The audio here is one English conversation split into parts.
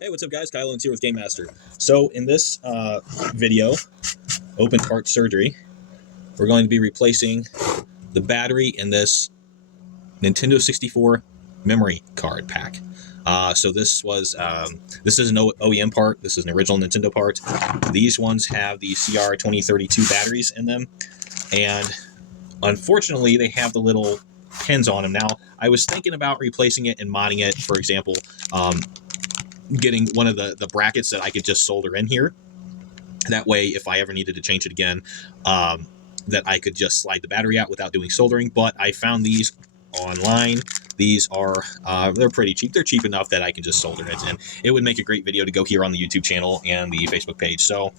Hey, what's up guys? Kyle Owens here with Game Master. So in this video, open heart surgery, we're going to be replacing the battery in this Nintendo 64 memory card pack. So this is an OEM part. This is an original Nintendo part. These ones have the CR2032 batteries in them, and unfortunately they have the little pins on them. Now, I was thinking about replacing it and modding it, for example, getting one of the brackets that I could just solder in here. That way, if I ever needed to change it again, that I could just slide the battery out without doing soldering. But I found these online. These are, they're pretty cheap. They're cheap enough that I can just solder it in. It would make a great video to go here on the YouTube channel and the Facebook page. So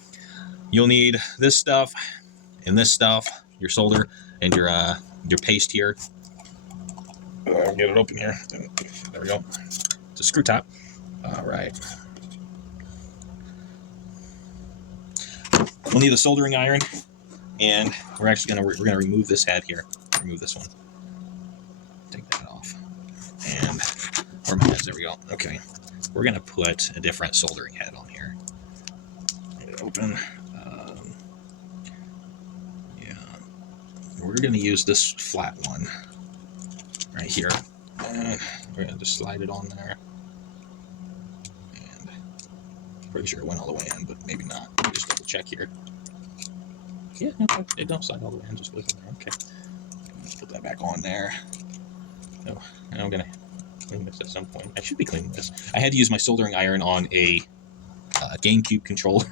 you'll need this stuff and this stuff, your solder and your paste here. Get it open here. There we go. It's a screw top. All right. We'll need a soldering iron, and we're gonna remove this head here. Remove this one. Take that off. And where are my heads? There we go. Okay. We're gonna put a different soldering head on here. Get it open. Yeah. We're gonna use this flat one right here. We're gonna just slide it on there. Pretty sure it went all the way in, but maybe not. Let me just double check here. Yeah, okay. It don't slide all the way in, just leave it there. Okay. Let's put that back on there. Oh, and I'm gonna clean this at some point. I should be cleaning this. I had to use my soldering iron on a GameCube controller.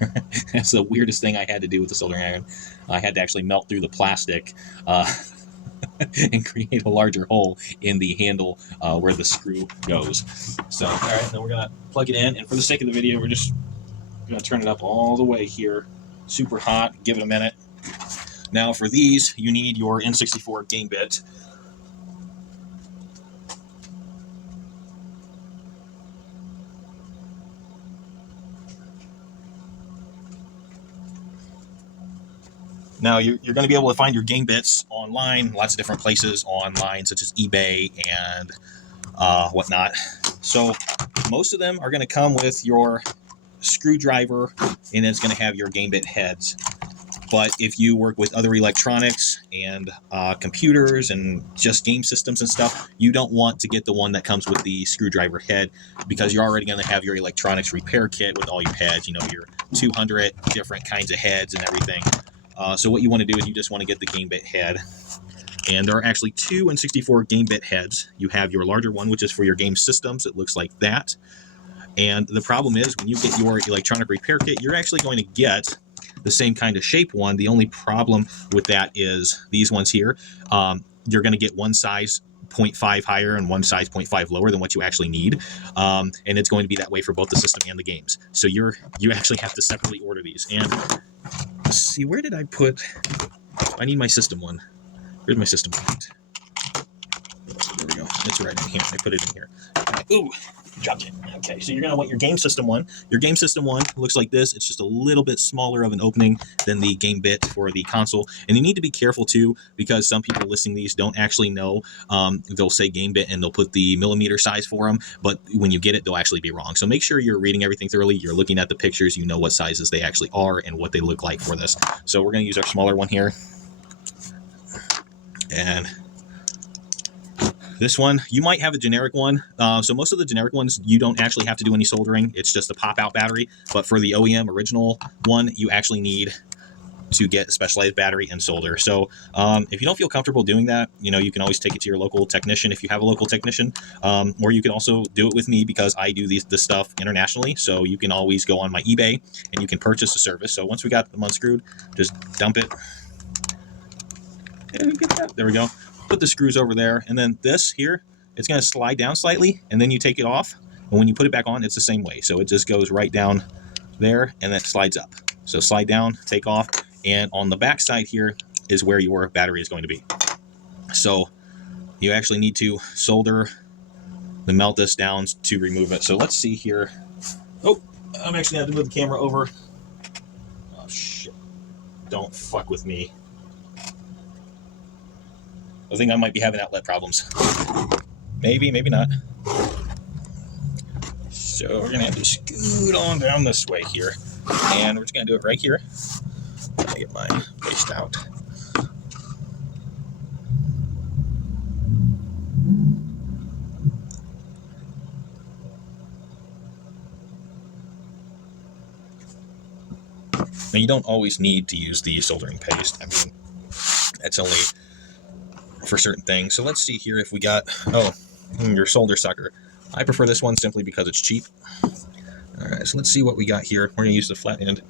That's the weirdest thing I had to do with the soldering iron. I had to actually melt through the plastic and create a larger hole in the handle where the screw goes. So, all right, then we're gonna plug it in, and for the sake of the video, we're just gonna turn it up all the way here, super hot. Give it a minute. Now, for these, you need your N64 game bit. Now, you're going to be able to find your game bits online, lots of different places online, such as eBay and whatnot. So most of them are going to come with your screwdriver, and it's going to have your game bit heads. But if you work with other electronics and computers and just game systems and stuff, you don't want to get the one that comes with the screwdriver head, because you're already going to have your electronics repair kit with all your heads, you know, your 200 different kinds of heads and everything. So what you want to do is you just want to get the game bit head. And there are actually two N64 game bit heads. You have your larger one, which is for your game systems. It looks like that. And the problem is, when you get your electronic repair kit, you're actually going to get the same kind of shape one. The only problem with that is these ones here. You're going to get one size 0.5 higher and one size 0.5 lower than what you actually need. And it's going to be that way for both the system and the games. So you actually have to separately order these. And let's see, where did I put... I need my system one. Where's my system one? There we go. It's right in here. I put it in here. Ooh, dropped it. Okay, so you're going to want your game system one. Your game system one looks like this. It's just a little bit smaller of an opening than the game bit for the console. And you need to be careful, too, because some people listing these don't actually know. They'll say game bit, and they'll put the millimeter size for them. But when you get it, they'll actually be wrong. So make sure you're reading everything thoroughly. You're looking at the pictures. You know what sizes they actually are and what they look like for this. So we're going to use our smaller one here. And this one, you might have a generic one. So most of the generic ones, you don't actually have to do any soldering. It's just a pop-out battery. But for the OEM original one, you actually need to get a specialized battery and solder. So if you don't feel comfortable doing that, you know, you can always take it to your local technician if you have a local technician. Or you can also do it with me, because I do this stuff internationally. So you can always go on my eBay and you can purchase a service. So once we got them unscrewed, just dump it. There we go. Put the screws over there, and then this here, it's going to slide down slightly, and then you take it off, and when you put it back on, it's the same way. So it just goes right down there, and then slides up. So slide down, take off, and on the back side here is where your battery is going to be. So you actually need to solder the melt this down to remove it. So let's see here. Oh, I'm actually going to move the camera over. Oh, shit. Don't fuck with me. I think I might be having outlet problems. Maybe, maybe not. So we're gonna have to scoot on down this way here, and we're just gonna do it right here. Let me get mine placed out. Now, you don't always need to use the soldering paste. I mean, that's only for certain things. So let's see here if we got, your solder sucker. I prefer this one simply because it's cheap. All right, so let's see what we got here. We're gonna use the flat end.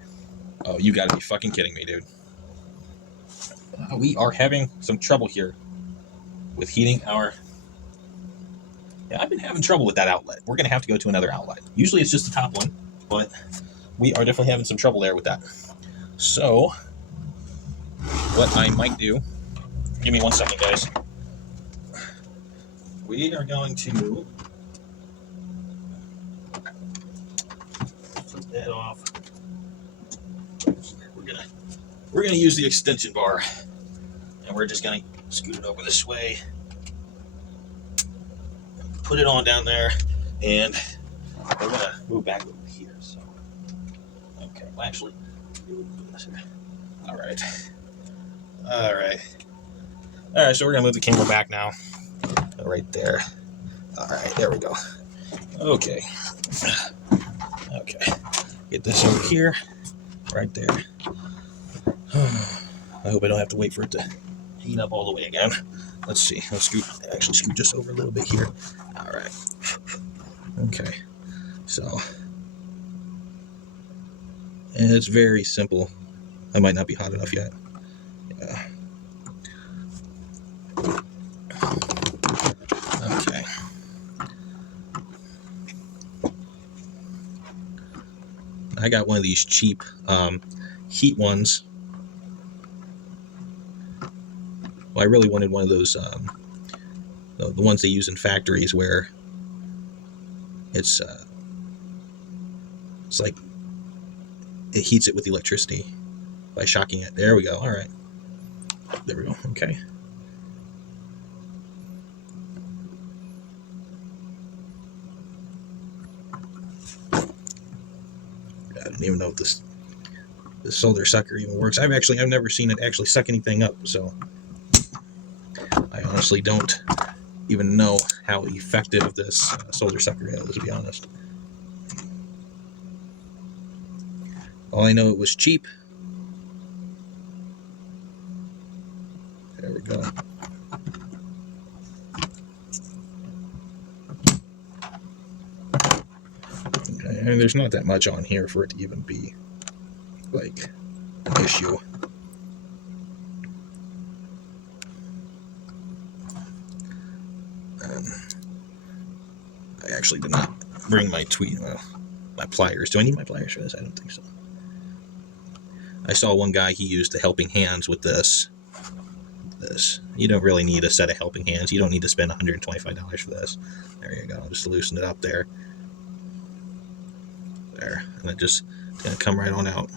Oh, you gotta be fucking kidding me, dude. We are having some trouble here with heating our... Yeah, I've been having trouble with that outlet. We're gonna have to go to another outlet. Usually it's just the top one, but we are definitely having some trouble there with that. So, what I might do, give me 1 second, guys. We are going to flip that off. We're gonna use the extension bar, and we're just gonna scoot it over this way, put it on down there, and we're gonna move back over here. So, okay, well, actually, all right. So we're gonna move the camera back now, right there. All right, there we go. Okay, get this over here, right there. I hope I don't have to wait for it to heat up all the way again. Let's see. Let's scoot just over a little bit here. All right. Okay. So, and it's very simple. I might not be hot enough yet. Yeah. Okay. I got one of these cheap heat ones. Well, I really wanted one of those, the ones they use in factories where it's like it heats it with electricity by shocking it. There we go. All right. There we go. Okay. I don't even know if this solder sucker even works. I've never seen it actually suck anything up, so I honestly don't even know how effective this solder sucker is, to be honest. All I know, it was cheap. There we go. Okay, and there's not that much on here for it to even be like an issue. I actually did not bring my my pliers. Do I need my pliers for this? I don't think so. I saw one guy, he used the helping hands with this. You don't really need a set of helping hands. You don't need to spend $125 for this. There you go. Just loosen it up there. There. And it just going to come right on out.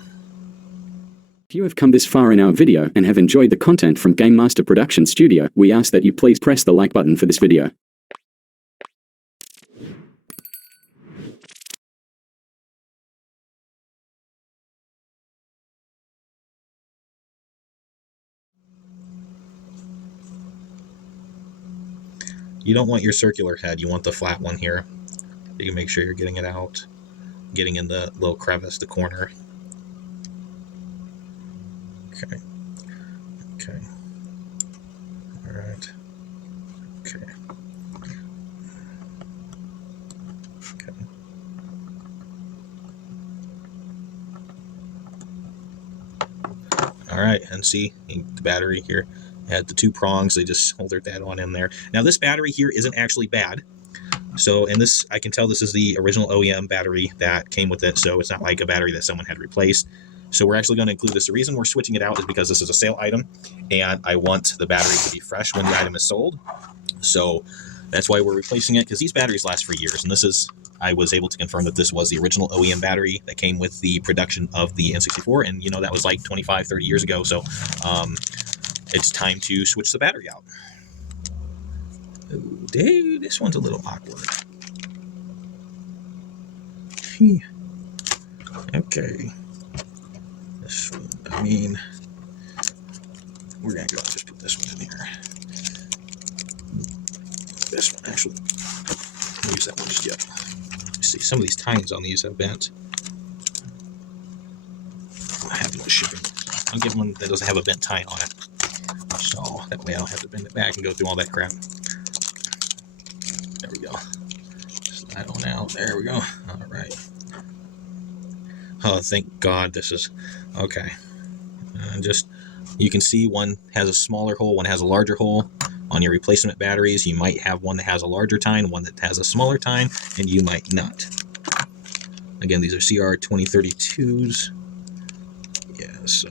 If you have come this far in our video and have enjoyed the content from Game Master Production Studio, we ask that you please press the like button for this video. You don't want your circular head, you want the flat one here. You can make sure you're getting it out, getting in the little crevice, the corner. Okay. All right. Okay. All right, and see the battery here had the 2 prongs. They just soldered that on in there. Now this battery here isn't actually bad. So, and this, I can tell this is the original OEM battery that came with it. So it's not like a battery that someone had replaced. So we're actually going to include this. The reason we're switching it out is because this is a sale item, and I want the battery to be fresh when the item is sold. So that's why we're replacing it, because these batteries last for years. And this is, I was able to confirm that this was the original OEM battery that came with the production of the N64. And, you know, that was like 25, 30 years ago. So it's time to switch the battery out. Ooh, dude, this one's a little awkward. Gee. Okay. This one, I mean, we're gonna go just put this one in here. This one, actually. I'll use that one just yet. See, some of these tines on these have bent. I have no shipping. I'll get one that doesn't have a bent tine on it. So that way I don't have to bend it back and go through all that crap. There we go. Slide on out. There we go. All right. Oh, thank God this is okay. Just you can see one has a smaller hole, one has a larger hole. On your replacement batteries, you might have one that has a larger tine, one that has a smaller tine, and you might not. Again, these are CR2032s. Yeah, so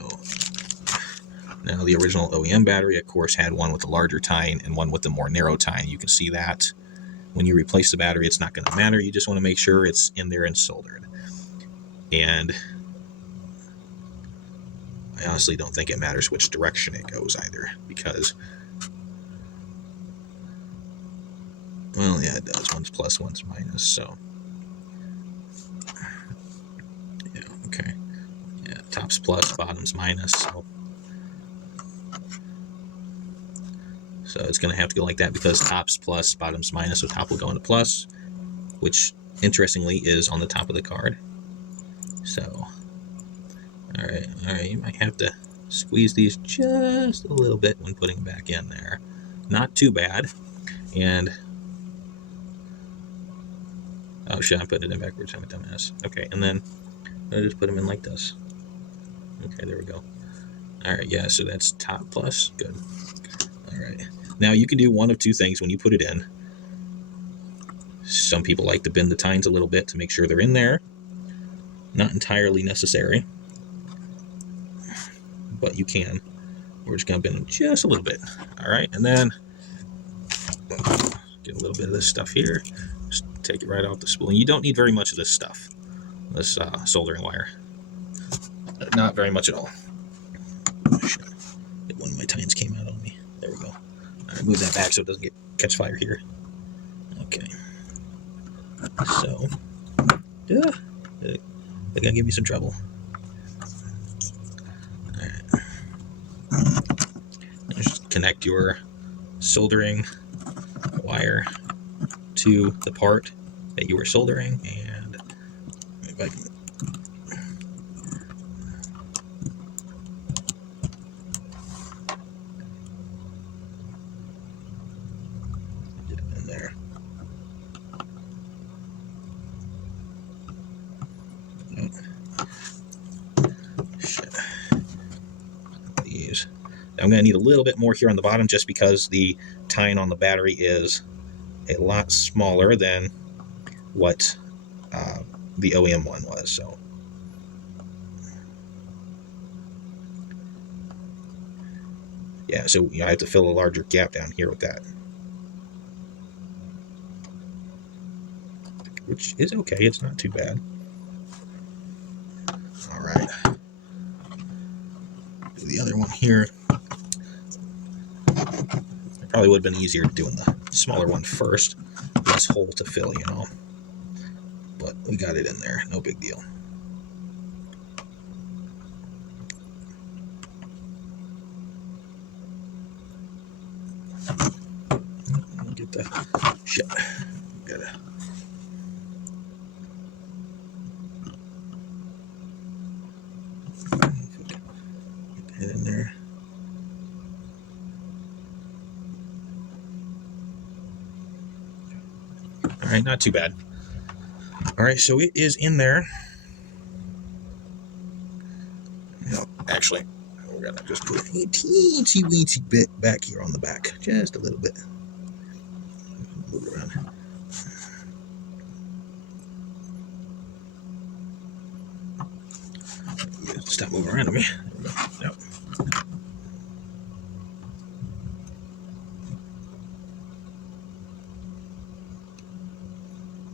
now the original OEM battery, of course, had one with a larger tine and one with the more narrow tine. You can see that. When you replace the battery, it's not going to matter. You just want to make sure it's in there and soldered. And I honestly don't think it matters which direction it goes either, because, well, yeah, it does. One's plus, one's minus, so. Yeah, okay. Yeah, top's plus, bottom's minus, so it's going to have to go like that because top's plus, bottom's minus, so top will go into plus, which, interestingly, is on the top of the card. So, alright, you might have to squeeze these just a little bit when putting them back in there. Not too bad. And, oh shit, I'm putting it in backwards, I'm a dumbass. Okay, and then I'll just put them in like this. Okay, there we go. Alright, yeah, so that's top plus, good. Alright, now you can do one of two things when you put it in. Some people like to bend the tines a little bit to make sure they're in there. Not entirely necessary, but you can. We're just going to bend them just a little bit. All right, and then get a little bit of this stuff here. Just take it right off the spool. And you don't need very much of this stuff, this soldering wire. Not very much at all. Shit. One of my tines came out on me. There we go. All right, move that back so it doesn't catch fire here. Okay. So, yeah. They're going to give me some trouble. Alright. Just connect your soldering wire to the part that you were soldering, and if I can get it in there. These. I'm going to need a little bit more here on the bottom just because the tine on the battery is a lot smaller than what the OEM one was. So yeah, so I have to fill a larger gap down here with that, which is okay. It's not too bad. All right, do the other one here. It probably would have been easier doing the smaller one first. Less hole to fill, you know. But we got it in there. No big deal. Get the shit. Gotta. Get that in there. Alright, not too bad. Alright, so it is in there. No, actually, we're gonna just put a teensy weensy bit back here on the back. Just a little bit. Move it around. Stop moving around on me. There we go. Yep.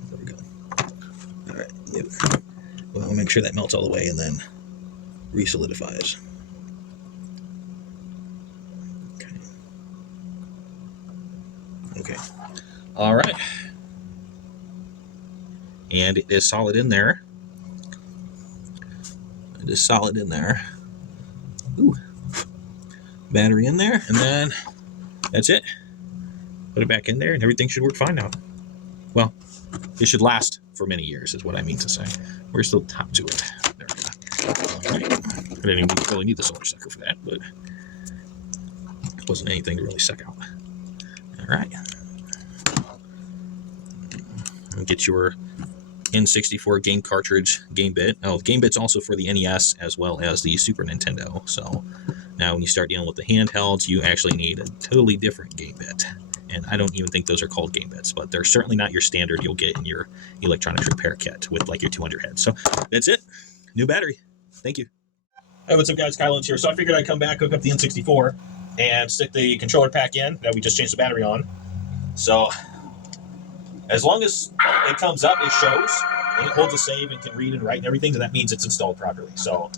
There we go. Alright, yep. Well, I'll make sure that melts all the way and then re-solidifies. Okay. All right. And it is solid in there. It is solid in there. Ooh. Battery in there, and then that's it. Put it back in there, and everything should work fine now. Well, it should last for many years, is what I mean to say. Where's the top to it? There we go. All right. I didn't even really need the solar sucker for that, but it wasn't anything to really suck out. All right. And get your N64 game cartridge game bit. Oh, game bit's also for the NES as well as the Super Nintendo. So now when you start dealing with the handhelds, you actually need a totally different game bit. And I don't even think those are called game bits, but they're certainly not your standard you'll get in your electronics repair kit with like your 200 heads. So that's it. New battery. Thank you. Hey, what's up, guys? Kyle Lynch here. So I figured I'd come back, hook up the N64, and stick the controller pack in that we just changed the battery on. So as long as it comes up, it shows, and it holds a save and can read and write and everything, then that means it's installed properly. So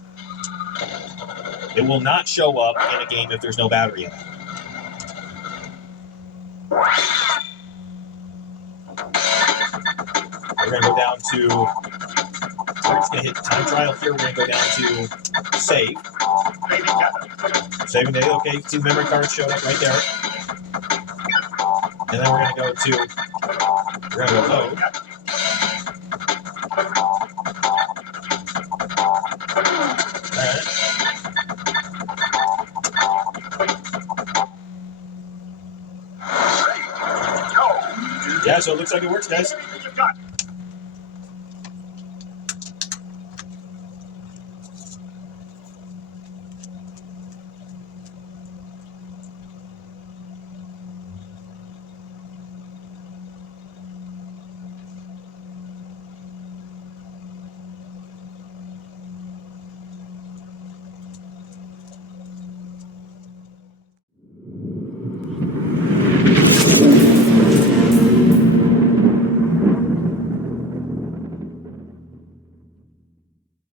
it will not show up in a game if there's no battery in it. We're going to go down to, we're just going to hit time trial here. We're going to go down to save. Saving data. Okay, you can see the memory card showed up right there. And then we're going to go to, we're going to go load. Yeah, so it looks like it works, guys.